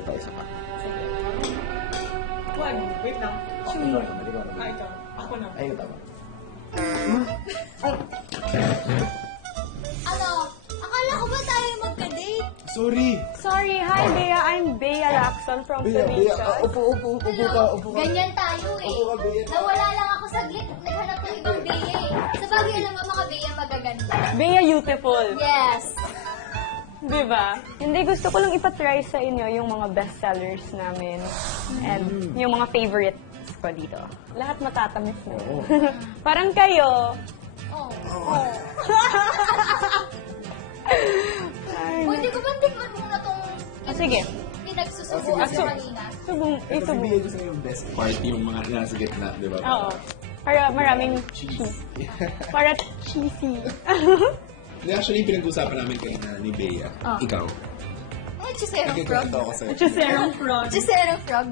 isa pa. One, wait lang. Ikaw naman. Ikaw. Ako na. Ay, ito tama. Ano? Akala ko ba tayo magka-date? Sorry, hi Bea. I'm Bea Lacson from Bea, Felicia. upo ka. Ganyan tayo eh. Upo ka, Bea. Nawala lang ako saglit. Naghanap ng ibang Bea eh. Sa bagay, alam mo mga Bea magaganda. Bea Beautiful. Yes. Diba? Hindi, gusto ko lang ipatry sa inyo yung mga bestsellers namin. And yung mga favorites ko dito. Lahat matatamis na. Parang kayo. Oh. Pwede ko ba tikman muna tong Sige. pinagsusubuan ko kanina? Kasi bigay ko sa yung best part yung mga nasa gitna, di ba? Oo. Para maraming cheese. Para cheesy. Hindi, actually, pinag-usapan namin kanina ni Bea. Ikaw. Ay, Chisero frog. Nagkikwento ako sa'yo. Chuserong frog. Chisero frog.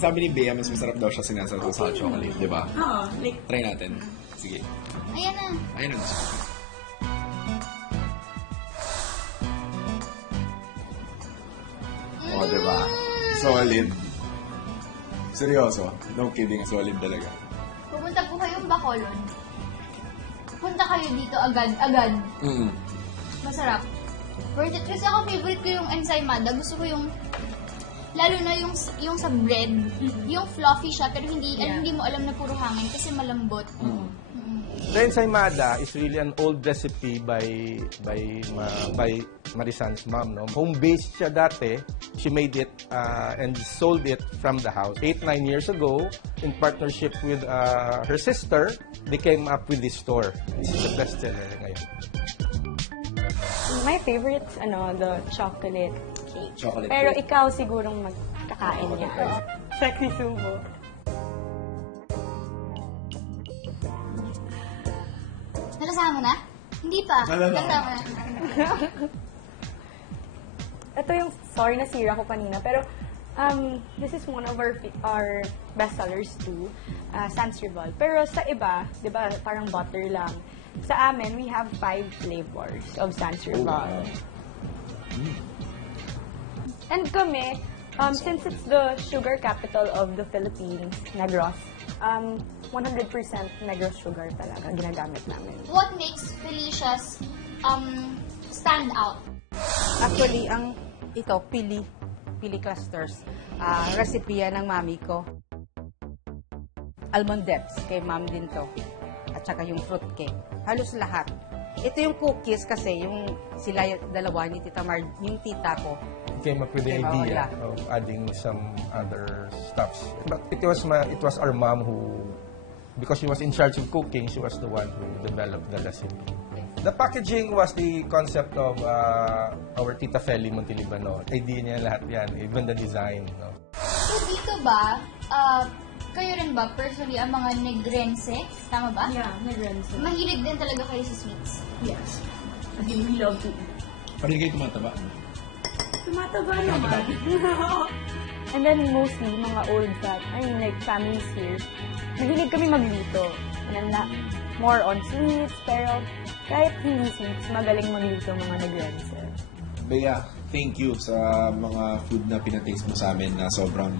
Sabi ni Bea, mas masarap daw siya sinasabaw sa chocolate, di ba? Oo, like, Try natin. Sige. Ayan na. Ayun na. Oh, di ba? Solid. Seryoso. No kidding. Solid talaga. Pupunta po kayong Bacolod. Punta kayo dito agad. Masarap. Worth it. Kasi ako favorite ko yung ensaymada. Gusto ko yung lalo na yung sa bread, yung fluffy siya pero hindi mo alam na puro hangin kasi malambot. The ensaymada is really an old recipe by Marisan's mom. No? Home-based siya dati. She made it and sold it from the house. 8-9 years ago, in partnership with her sister, they came up with this store. This is the best seller ngayon. My favorite's the chocolate cake. Chocolate Pero cake. ikaw sigurong magkakain niya. Sexy subo. Nalasahan mo na? Hindi pa. Nalasahan mo na. Ito yung, sorry nasira ko kanina, pero this is one of our best sellers too, Sans Rival. Pero sa iba, di ba, parang butter lang. Sa amin, we have 5 flavors of Sans Rival. And kami, since it's the sugar capital of the Philippines, Negros, 100% Negros sugar talaga ginagamit namin. What makes Felicia's stand out? Actually, ito, pili clusters. Recipe yan ng mami ko. Almond depths, kay ma'am din to. At saka yung fruit cake. Halos lahat. Ito yung cookies kasi yung sila dalawa ni Tita Mar, yung tita ko. Came up with the idea of adding some other stuffs. But it was our mom who, because she was in charge of cooking, she was the one who developed the recipe. The packaging was the concept of our Tita Feli Montelibano. Idea niya lahat yan, even the design. No? So dito ba, kayo rin ba, personally, ang mga negrense? Tama ba? yeah, negrense. Mahilig din talaga kayo sa sweets. Yes. Kasi we love to eat. Parang kayo tumataba. Tumataba naman. And then mostly, mga old like families here, mahilig kami magluto. And then more on sweets, pero kahit hindi sweets, magaling magluto mga negrense. Bea, thank you sa mga food na pinataste mo sa amin na sobrang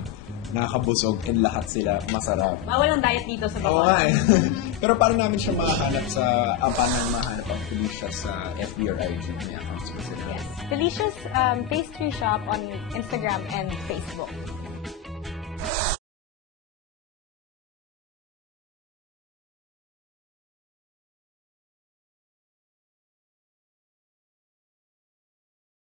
nakakabusog and lahat sila masarap. Bawal ang diet dito sa Oo Bacolod. nga eh. Pero paano namin siya mahanap paano mahanap ang Felicia sa FB or IG? May accounts ba sila? Yes. Felicia's Pastry Shop on Instagram and Facebook.